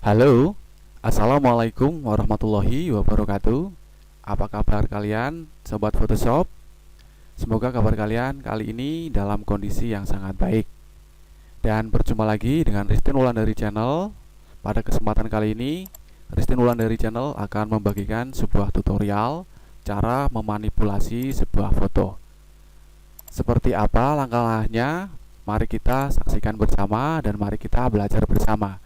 Halo, Assalamualaikum warahmatullahi wabarakatuh. Apa kabar kalian, Sobat Photoshop? Semoga kabar kalian kali ini dalam kondisi yang sangat baik. Dan berjumpa lagi dengan Ristin Wulandari Channel. Pada kesempatan kali ini, Ristin Wulandari Channel akan membagikan sebuah tutorial cara memanipulasi sebuah foto. Seperti apa langkah-langkahnya? Mari kita saksikan bersama dan mari kita belajar bersama.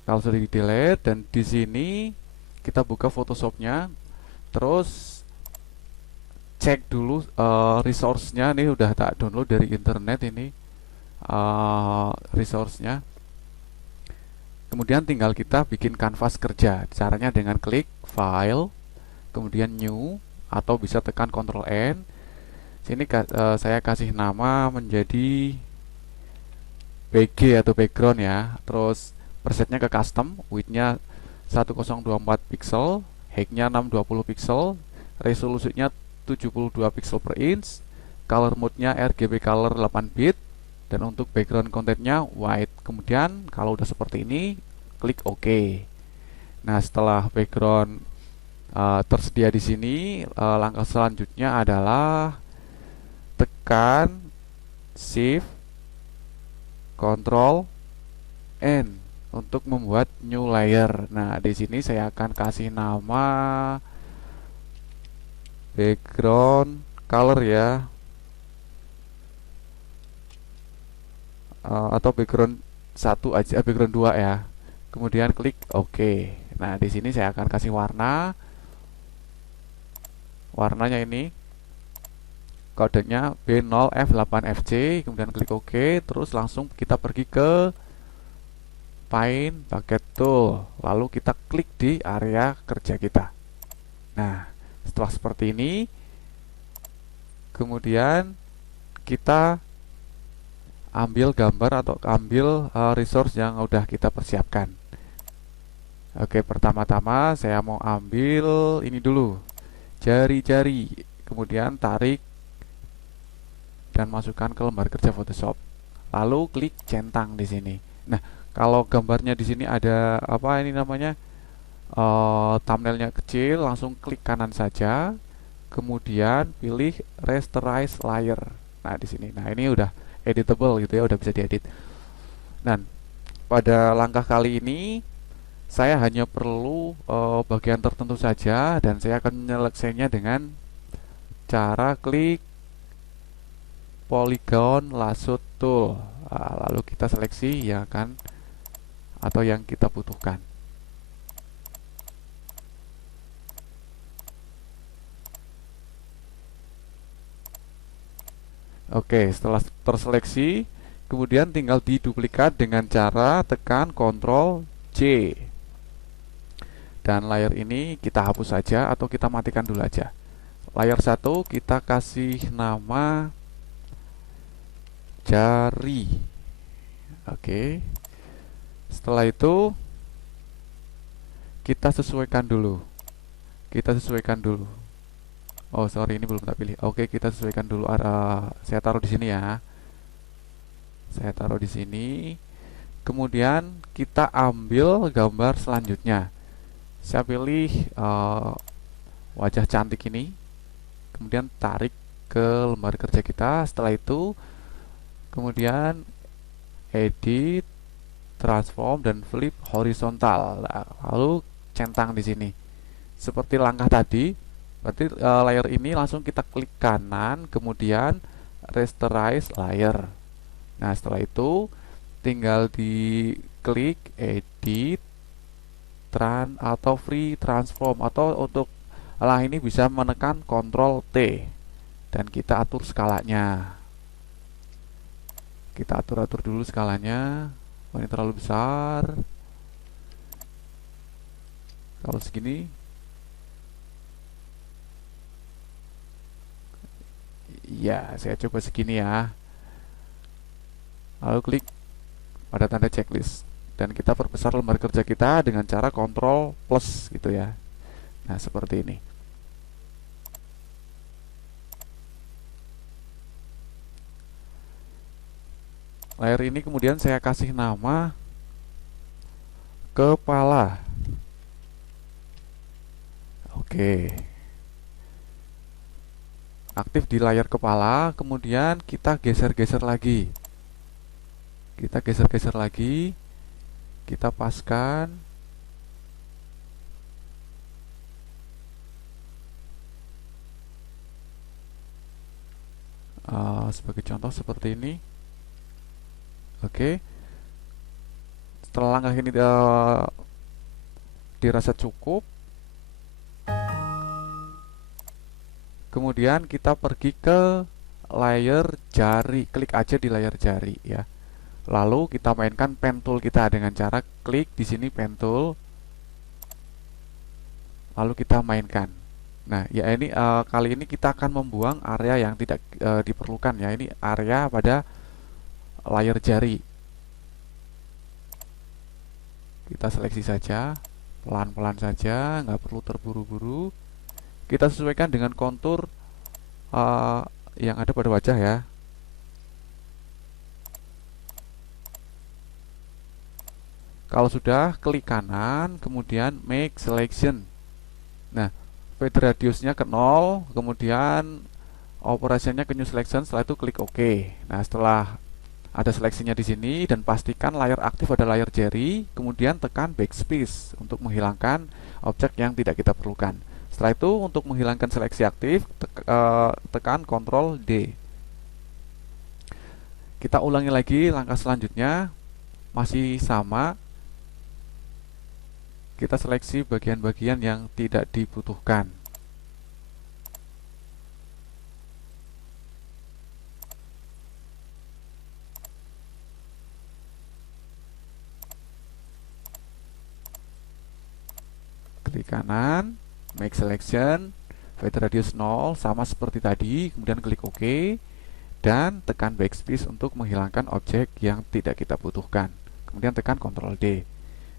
Kalau sudah di delete dan di sini kita buka Photoshopnya, terus cek dulu resource-nya. Nih udah tak download dari internet ini resource-nya. Kemudian tinggal kita bikin kanvas kerja. Caranya dengan klik file, kemudian new, atau bisa tekan Ctrl N. Sini saya kasih nama menjadi BG atau background ya. Terus presetnya ke custom, width-nya 1024 pixel, height-nya 620 pixel, resolusinya 72 pixel per inch, color mode-nya RGB color 8 bit, dan untuk background content-nya white. Kemudian kalau udah seperti ini, klik OK. Nah, setelah background tersedia di sini, langkah selanjutnya adalah tekan Shift Ctrl N untuk membuat new layer. Nah, di sini saya akan kasih nama background color ya, atau background satu aja, background 2 ya. Kemudian klik OK. Nah, di sini saya akan kasih warna. Warnanya ini kodenya B0F8FC. Kemudian klik OK. Terus langsung kita pergi ke Paint Bucket Tool, lalu kita klik di area kerja kita. Nah, setelah seperti ini, kemudian kita ambil gambar atau ambil resource yang udah kita persiapkan. Oke, pertama-tama saya mau ambil ini dulu, jari-jari, kemudian tarik dan masukkan ke lembar kerja Photoshop. Lalu klik centang di sini. Nah, kalau gambarnya di sini ada apa ini namanya, thumbnailnya kecil, langsung klik kanan saja, kemudian pilih rasterize layer. Nah, di sini. Nah, ini udah editable gitu ya, udah bisa diedit. Dan pada langkah kali ini saya hanya perlu bagian tertentu saja, dan saya akan menyeleksinya dengan cara klik polygon lasso tool. Nah, lalu kita seleksi yang akan atau yang kita butuhkan. Oke, setelah terseleksi, kemudian tinggal diduplikat dengan cara tekan Ctrl C. Dan layer ini kita hapus saja atau kita matikan dulu aja. Layer 1 kita kasih nama jari. Oke. Setelah itu kita sesuaikan dulu. Kita sesuaikan dulu. Oh, sorry, ini belum tak pilih. Oke, kita sesuaikan dulu. Saya taruh di sini ya. Saya taruh di sini. Kemudian kita ambil gambar selanjutnya. Saya pilih wajah cantik ini. Kemudian tarik ke lembar kerja kita. Setelah itu, kemudian edit, transform, dan flip horizontal. Nah, lalu centang di sini. Seperti langkah tadi, berarti layer ini langsung kita klik kanan, kemudian rasterize layer. Nah, setelah itu tinggal diklik edit, atau free transform, atau untuk lah ini bisa menekan Ctrl T dan kita atur skalanya. Kita atur-atur dulu skalanya. Oh, ini terlalu besar. Kalau segini, ya saya coba segini ya. Lalu klik pada tanda checklist dan kita perbesar lembar kerja kita dengan cara Ctrl plus gitu ya. Nah, seperti ini. Layer ini kemudian saya kasih nama kepala. Oke, aktif di layar kepala. Kemudian kita geser-geser lagi. Kita geser-geser lagi. Kita paskan. Sebagai contoh seperti ini. Oke. Setelah langkah ini dirasa cukup, kemudian kita pergi ke layar jari, klik aja di layar jari ya. Lalu kita mainkan pen tool kita dengan cara klik di sini pen tool, lalu kita mainkan. Nah, ya ini kali ini kita akan membuang area yang tidak diperlukan ya. Ini area pada layar jari. Kita seleksi saja, pelan-pelan saja, nggak perlu terburu-buru. Kita sesuaikan dengan kontur yang ada pada wajah ya. Kalau sudah, klik kanan, kemudian make selection. Nah, fade radiusnya ke 0, kemudian operasinya ke new selection, setelah itu klik OK. Nah, setelah ada seleksinya di sini dan pastikan layar aktif pada layar jari, kemudian tekan backspace untuk menghilangkan objek yang tidak kita perlukan. Setelah itu untuk menghilangkan seleksi aktif, tekan Ctrl D. Kita ulangi lagi langkah selanjutnya, masih sama. Kita seleksi bagian-bagian yang tidak dibutuhkan. Klik kanan, make selection, fade radius 0 sama seperti tadi, kemudian klik OK dan tekan backspace untuk menghilangkan objek yang tidak kita butuhkan. Kemudian tekan Ctrl D.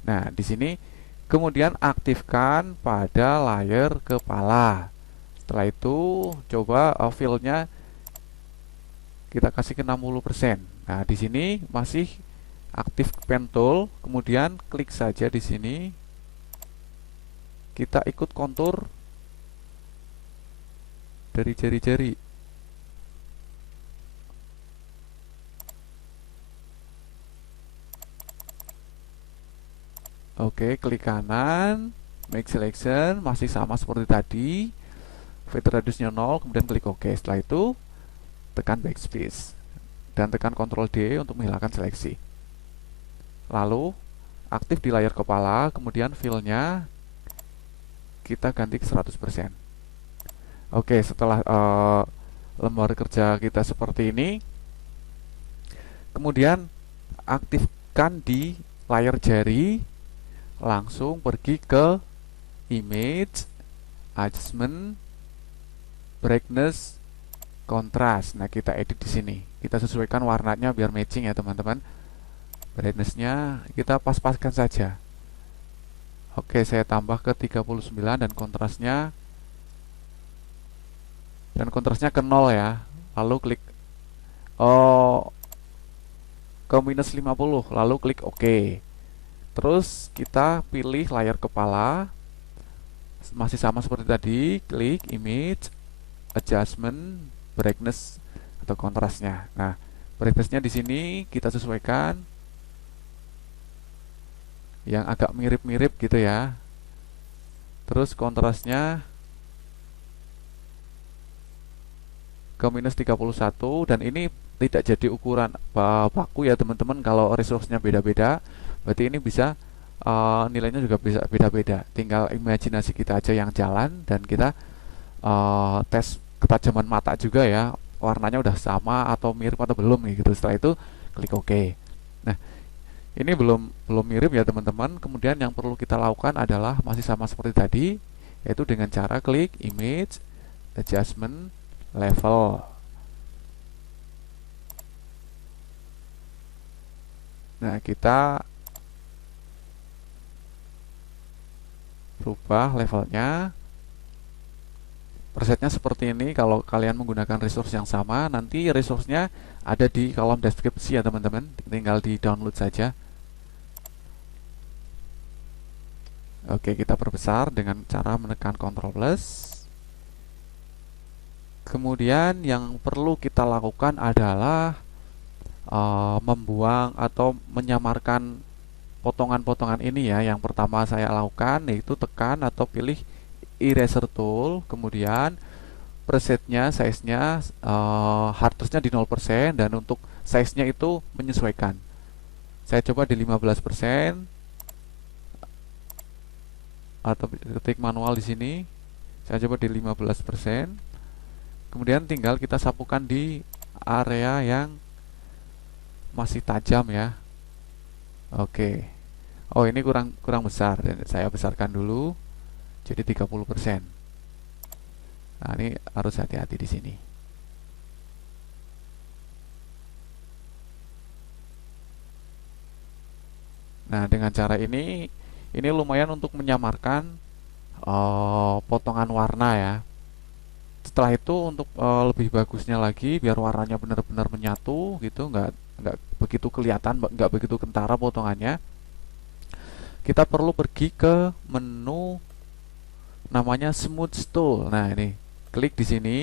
Nah, di sini kemudian aktifkan pada layar kepala. Setelah itu coba fill-nya kita kasih ke 60%. Nah, di sini masih aktif pen tool, kemudian klik saja di sini. Kita ikut kontur dari jari-jari. Oke, klik kanan, make selection, masih sama seperti tadi. Fade radiusnya 0, kemudian klik OK. Setelah itu, tekan backspace dan tekan Ctrl D untuk menghilangkan seleksi. Lalu, aktif di layar kepala, kemudian fill-nya kita ganti ke 100%. Oke, setelah lembar kerja kita seperti ini, kemudian aktifkan di layar jari, langsung pergi ke image, adjustment, brightness, contrast. Nah, kita edit di sini. Kita sesuaikan warnanya biar matching ya, teman-teman. Brightness-nya kita pas-paskan saja. Oke, saya tambah ke 39 dan kontrasnya ke 0 ya. Lalu klik ke minus 50, lalu klik OK. Terus kita pilih layar kepala, masih sama seperti tadi, klik image, adjustment, brightness atau kontrasnya. Nah, brightnessnya di sini kita sesuaikan yang agak mirip-mirip gitu ya. Terus kontrasnya ke minus 31 dan ini tidak jadi ukuran baku ya teman-teman. Kalau resource-nya beda-beda, berarti ini bisa nilainya juga bisa beda-beda. Tinggal imajinasi kita aja yang jalan dan kita tes ketajaman mata juga ya, warnanya udah sama atau mirip atau belum gitu. Setelah itu klik OK. Nah, ini belum mirip ya teman-teman. Kemudian yang perlu kita lakukan adalah masih sama seperti tadi, yaitu dengan cara klik image, adjustment, level. Nah, kita rubah levelnya. Presetnya seperti ini. Kalau kalian menggunakan resource yang sama, nanti resource-nya ada di kolom deskripsi ya teman-teman. Tinggal di download saja. Oke, kita perbesar dengan cara menekan Ctrl plus. Kemudian yang perlu kita lakukan adalah membuang atau menyamarkan potongan-potongan ini ya. Yang pertama saya lakukan yaitu tekan atau pilih eraser tool, kemudian presetnya, size-nya, hardness-nya di 0% dan untuk size-nya itu menyesuaikan. Saya coba di 15% atau ketik manual di sini. Saya coba di 15%. Kemudian tinggal kita sapukan di area yang masih tajam ya. Oke. Oh, ini kurang kurang besar. Saya besarkan dulu jadi 30%. Nah, ini harus hati-hati di sini. Nah, dengan cara ini lumayan untuk menyamarkan potongan warna ya. Setelah itu untuk lebih bagusnya lagi, biar warnanya benar-benar menyatu gitu, nggak begitu kelihatan, nggak begitu kentara potongannya. Kita perlu pergi ke menu namanya Smooth Tool. Nah, ini klik di sini,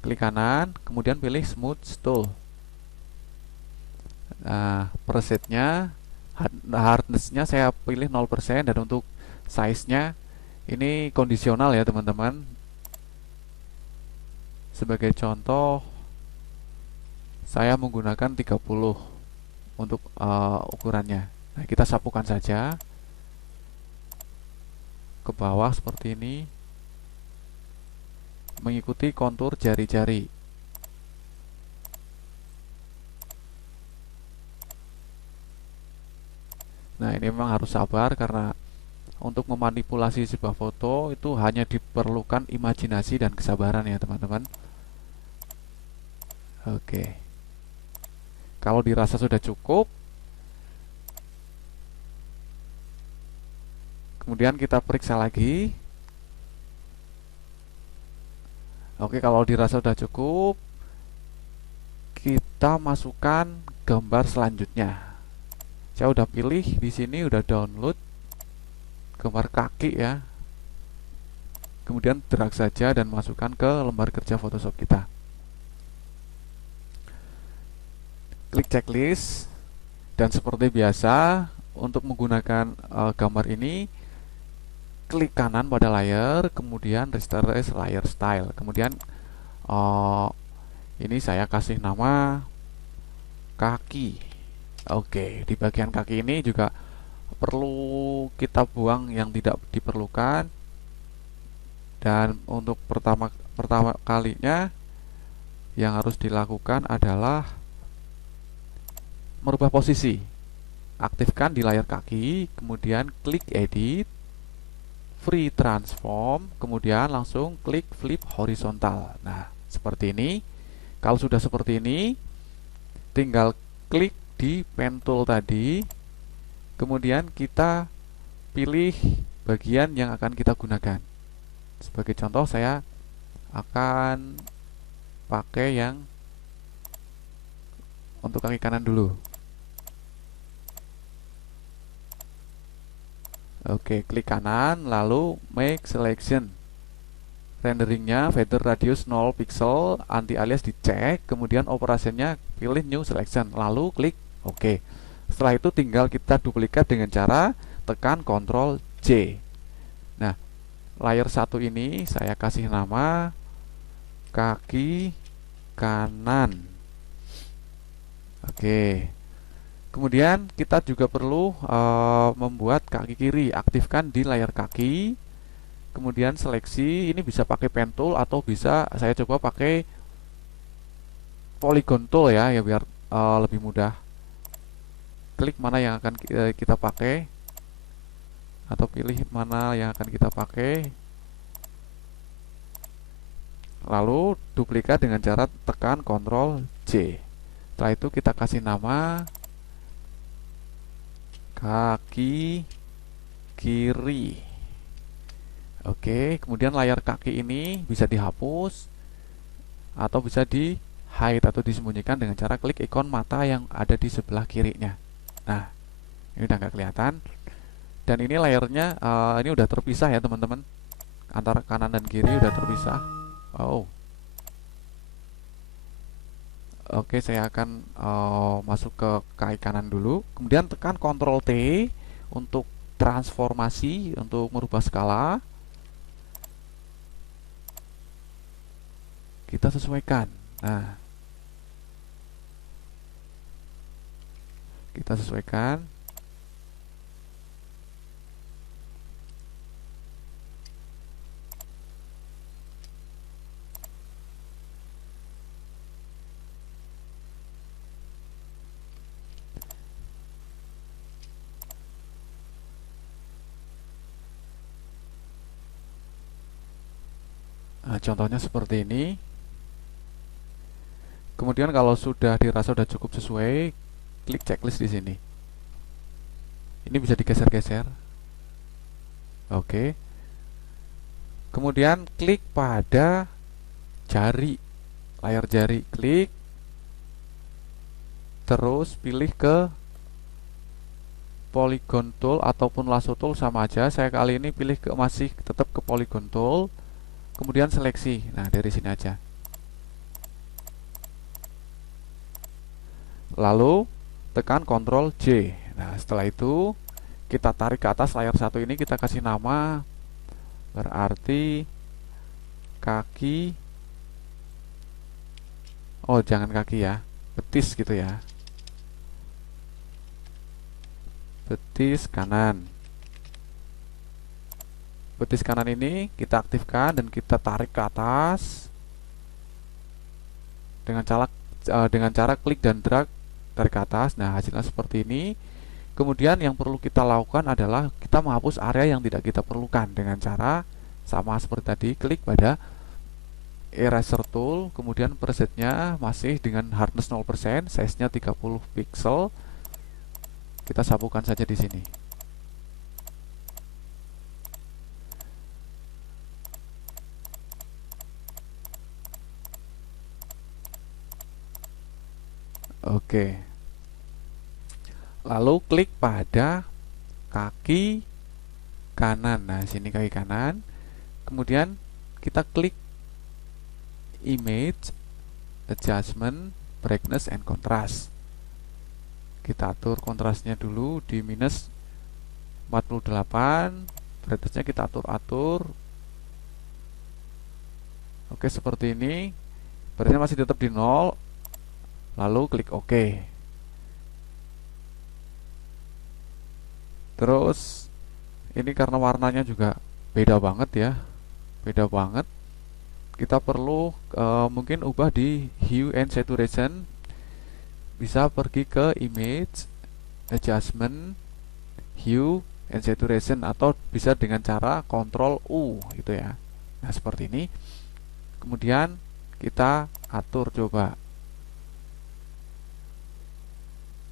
klik kanan, kemudian pilih Smooth Tool. Nah, presetnya, hardness-nya saya pilih 0% dan untuk size-nya ini kondisional ya teman-teman. Sebagai contoh, saya menggunakan 30 untuk ukurannya. Nah, kita sapukan saja ke bawah seperti ini, mengikuti kontur jari-jari. Nah, ini memang harus sabar karena untuk memanipulasi sebuah foto itu hanya diperlukan imajinasi dan kesabaran ya teman-teman. Oke. Kalau dirasa sudah cukup, kemudian kita periksa lagi. Oke, kalau dirasa sudah cukup, kita masukkan gambar selanjutnya. Saya udah pilih di sini, udah download gambar kaki ya. Kemudian drag saja dan masukkan ke lembar kerja Photoshop kita. Klik checklist dan seperti biasa untuk menggunakan gambar ini, klik kanan pada layer, kemudian restore layer style. Kemudian ini saya kasih nama kaki. Oke, di bagian kaki ini juga perlu kita buang yang tidak diperlukan. Dan untuk pertama kalinya yang harus dilakukan adalah merubah posisi. Aktifkan di layar kaki, kemudian klik edit, free transform, kemudian langsung klik flip horizontal. Nah, seperti ini. Kalau sudah seperti ini, tinggal klik di pen tool tadi, kemudian kita pilih bagian yang akan kita gunakan. Sebagai contoh, saya akan pakai yang untuk kaki kanan dulu. Oke, klik kanan, lalu make selection. Renderingnya feather radius 0 pixel, anti alias dicek, kemudian operasinya pilih new selection, lalu klik OK. Setelah itu tinggal kita duplikat dengan cara tekan Ctrl J. Nah, layer 1 ini saya kasih nama kaki kanan. Oke. Kemudian kita juga perlu membuat kaki kiri. Aktifkan di layar kaki. Kemudian seleksi, ini bisa pakai pen tool atau bisa saya coba pakai polygon tool ya biar lebih mudah. Klik mana yang akan kita pakai atau pilih mana yang akan kita pakai, lalu duplikat dengan cara tekan Ctrl J. Setelah itu kita kasih nama kaki kiri. Oke, kemudian layar kaki ini bisa dihapus atau bisa di hide atau disembunyikan dengan cara klik ikon mata yang ada di sebelah kirinya. Nah, ini udah nggak kelihatan. Dan ini layernya ini udah terpisah ya teman-teman, antara kanan dan kiri udah terpisah. Oh, oke, saya akan masuk ke kaki kanan dulu, kemudian tekan Ctrl T untuk transformasi, untuk merubah skala. Kita sesuaikan. Nah, kita sesuaikan. Nah, contohnya seperti ini. Kemudian kalau sudah dirasa sudah cukup sesuai, klik checklist di sini. Ini bisa digeser-geser. Oke. Kemudian klik pada jari, layar jari, klik. Terus pilih ke polygon tool ataupun lasso tool, sama aja. Saya kali ini pilih masih tetap ke polygon tool. Kemudian seleksi. Nah, dari sini aja. Lalu tekan Ctrl J. Nah, setelah itu kita tarik ke atas layar satu ini, kita kasih nama, berarti kaki, oh jangan kaki ya, betis gitu ya, betis kanan. Betis kanan ini kita aktifkan dan kita tarik ke atas dengan cara klik dan drag, tarik ke atas. Nah, hasilnya seperti ini. Kemudian yang perlu kita lakukan adalah kita menghapus area yang tidak kita perlukan dengan cara sama seperti tadi, klik pada eraser tool, kemudian presetnya masih dengan hardness 0%, size-nya 30 pixel. Kita sapukan saja di sini. Oke. Lalu klik pada kaki kanan. Nah, sini kaki kanan. Kemudian kita klik image, adjustment, brightness and contrast. Kita atur kontrasnya dulu di minus 48, brightnessnya kita atur-atur. Oke, seperti ini. Brightnessnya masih tetap di 0. Lalu klik OK. Terus ini karena warnanya juga beda banget ya, beda banget. Kita perlu mungkin ubah di hue and saturation. Bisa pergi ke image, adjustment, hue and saturation, atau bisa dengan cara Ctrl U gitu ya. Nah, seperti ini. Kemudian kita atur coba.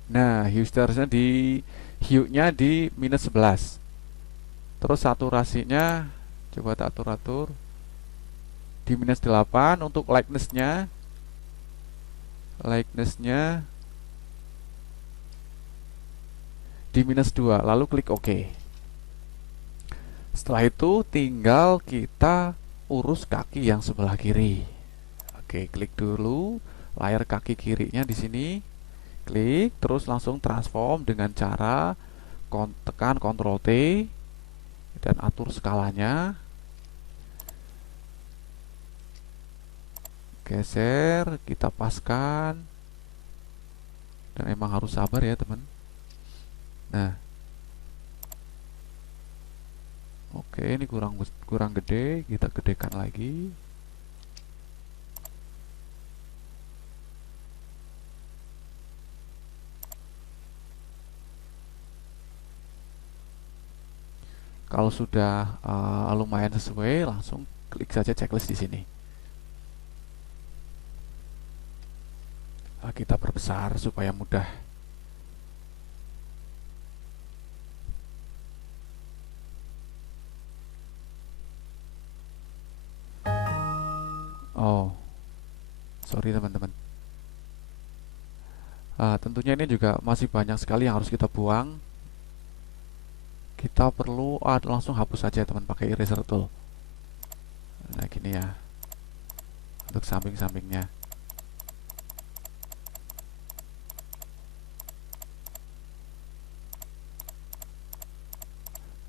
Nah, hue-nya di minus 11. Terus saturasinya coba tak atur-atur di minus 8. Untuk lightness-nya di minus 2. Lalu klik OK. Setelah itu tinggal kita urus kaki yang sebelah kiri. Oke, klik dulu layar kaki kirinya di sini. Klik, terus langsung transform dengan cara tekan Ctrl T dan atur skalanya. Geser, kita paskan. Dan emang harus sabar ya, teman. Nah, oke, ini kurang gede, kita gedekan lagi. Kalau sudah lumayan sesuai, langsung klik saja checklist di sini. Kita perbesar supaya mudah. Oh, sorry teman-teman. Tentunya ini juga masih banyak sekali yang harus kita buang. kita perlu langsung hapus saja teman pakai eraser tool. Nah gini ya, untuk samping-sampingnya.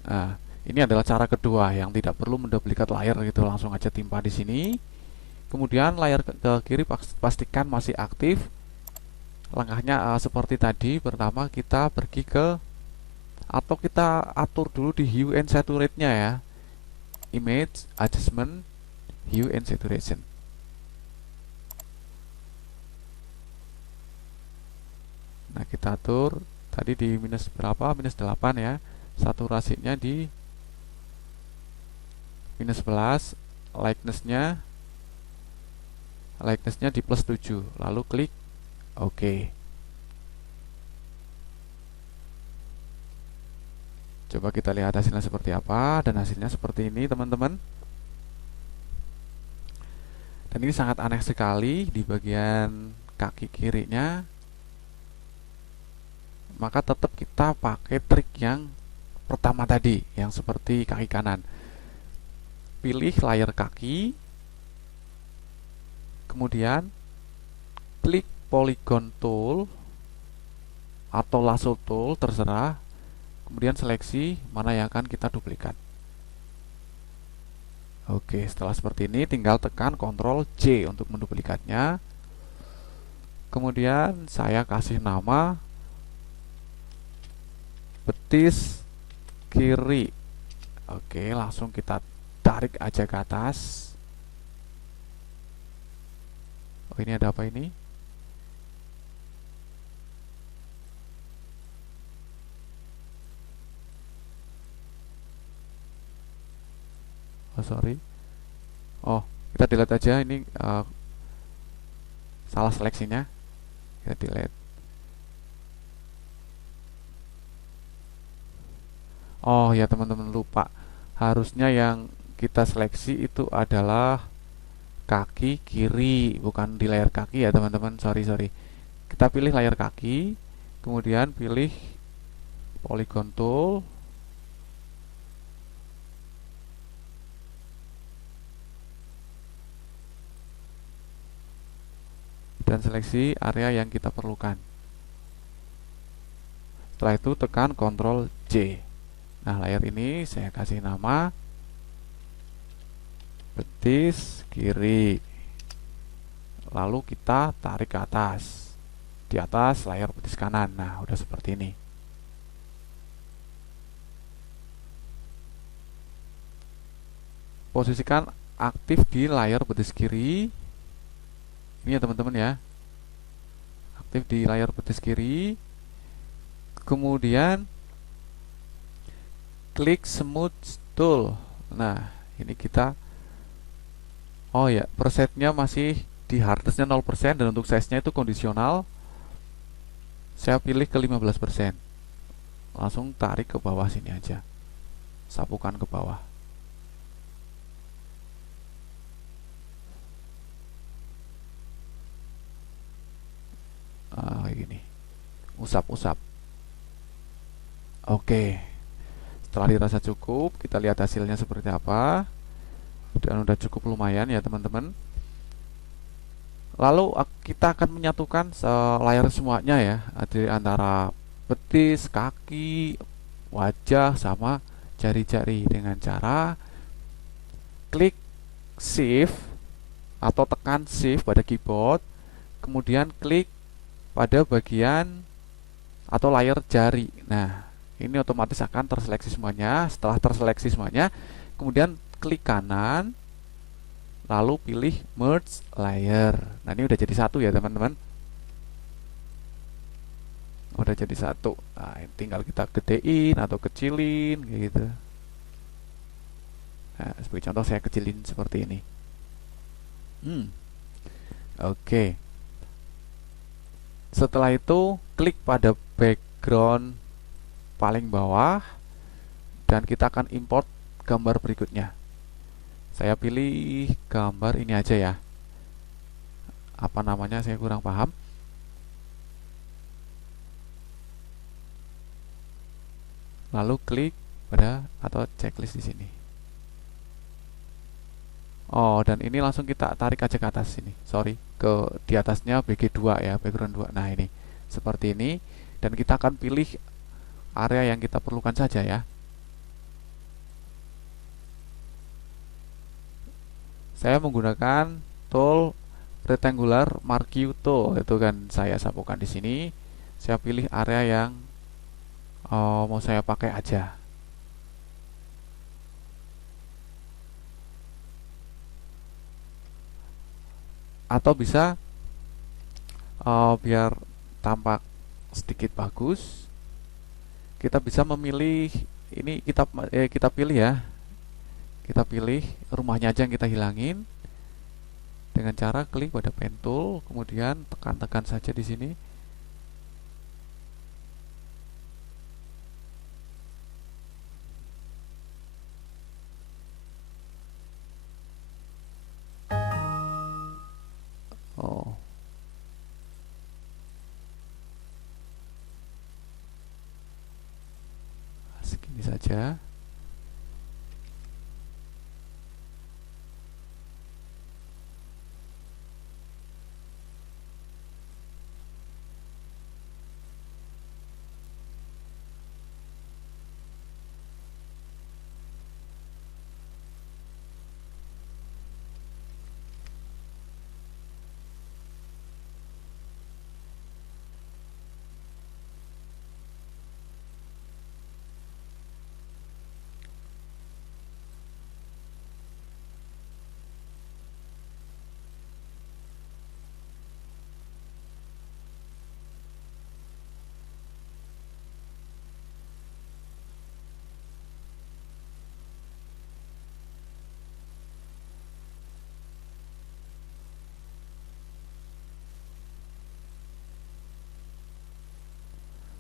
Nah, ini adalah cara kedua yang tidak perlu menduplikat layar gitu, langsung aja timpa di sini. Kemudian layar ke kiri pastikan masih aktif. Langkahnya seperti tadi, pertama kita pergi ke, atau kita atur dulu di hue and saturate-nya ya. Image, adjustment, hue and saturation. Nah, kita atur tadi di minus berapa? Minus 8 ya. Saturasinya di minus 11, likeness-nya di plus 7. Lalu klik OK. Coba kita lihat hasilnya seperti apa, dan hasilnya seperti ini teman-teman. Dan ini sangat aneh sekali di bagian kaki kirinya. Maka tetap kita pakai trik yang pertama tadi, yang seperti kaki kanan. Pilih layar kaki, kemudian klik polygon tool atau lasso tool, terserah. Kemudian seleksi mana yang akan kita duplikat. Oke, setelah seperti ini tinggal tekan Ctrl C untuk menduplikatnya. Kemudian saya kasih nama betis kiri. Oke, langsung kita tarik aja ke atas. Oh, ini ada apa ini? Oh, sorry. Oh, kita delete aja ini, salah seleksinya. Kita delete. Oh ya teman-teman, lupa. Harusnya yang kita seleksi itu adalah kaki kiri, bukan di layar kaki ya teman-teman. Sorry. Kita pilih layar kaki, kemudian pilih polygon tool. Dan seleksi area yang kita perlukan. Setelah itu tekan Ctrl C. Nah, layar ini saya kasih nama betis kiri. Lalu kita tarik ke atas. Di atas layar betis kanan. Nah, udah seperti ini. Posisikan aktif di layar betis kiri. Ini ya teman-teman ya. Aktif di layar betis kiri. Kemudian klik smooth tool. Nah, ini kita, oh ya, persennya masih di hardness-nya 0%, dan untuk size-nya itu kondisional. Saya pilih ke 15%. Langsung tarik ke bawah sini aja. Sapukan ke bawah. Kayak gini. Usap-usap. Oke. Setelah dirasa cukup, kita lihat hasilnya seperti apa. Dan udah cukup lumayan ya teman-teman. Lalu kita akan menyatukan layar semuanya ya, di antara betis, kaki, wajah, sama jari-jari, dengan cara klik Shift atau tekan Shift pada keyboard, kemudian klik pada bagian atau layar jari. Nah, ini otomatis akan terseleksi semuanya. Setelah terseleksi semuanya, kemudian klik kanan, lalu pilih merge layer. Nah, ini udah jadi satu ya teman-teman. Udah jadi satu. Nah, tinggal kita gedein atau kecilin kayak gitu. Nah, sebagai contoh saya kecilin seperti ini. Oke. Setelah itu klik pada background paling bawah, dan kita akan import gambar berikutnya. Saya pilih gambar ini aja ya. Apa namanya saya kurang paham. Lalu klik pada atau checklist di sini. Oh, dan ini langsung kita tarik aja ke atas sini. Sorry, ke di atasnya BG2 ya, background 2. Nah, ini seperti ini, dan kita akan pilih area yang kita perlukan saja ya. Saya menggunakan tool rectangular marquee tool, itu kan saya sapukan di sini. Saya pilih area yang mau saya pakai aja. Atau bisa biar tampak sedikit bagus, kita bisa memilih ini, kita pilih ya. Kita pilih rumahnya aja yang kita hilangin dengan cara klik pada pen tool, kemudian tekan-tekan saja di sini. Oh, segini saja.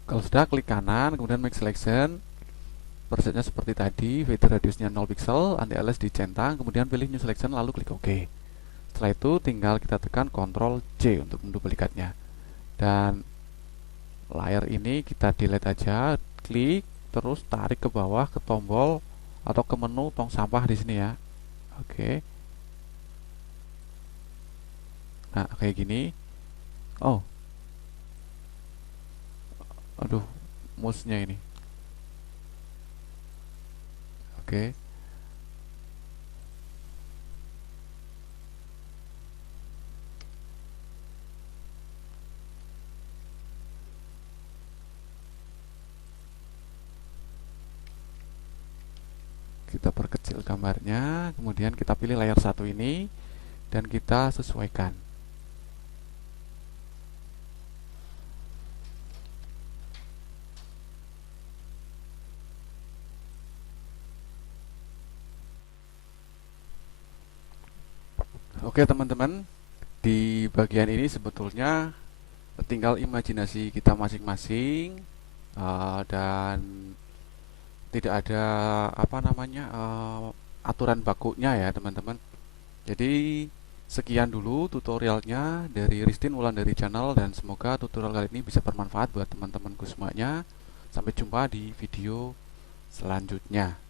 Kalau sudah, klik kanan, kemudian make selection. Presetnya seperti tadi, feather radiusnya 0 pixel, anti-alias dicentang, kemudian pilih new selection, lalu klik OK. Setelah itu tinggal kita tekan Ctrl C untuk menduplikatnya. Dan layer ini kita delete aja, klik, terus tarik ke bawah ke tombol atau ke menu tong sampah di sini ya. Oke. Nah, kayak gini. Oh, aduh, mouse-nya ini. Oke. Kita perkecil gambarnya, kemudian kita pilih layar satu ini dan kita sesuaikan. Oke teman-teman, di bagian ini sebetulnya tinggal imajinasi kita masing-masing, dan tidak ada apa namanya aturan bakunya ya teman-teman. Jadi sekian dulu tutorialnya dari Ristin Wulan dari channel, dan semoga tutorial kali ini bisa bermanfaat buat teman-temanku semuanya. Sampai jumpa di video selanjutnya.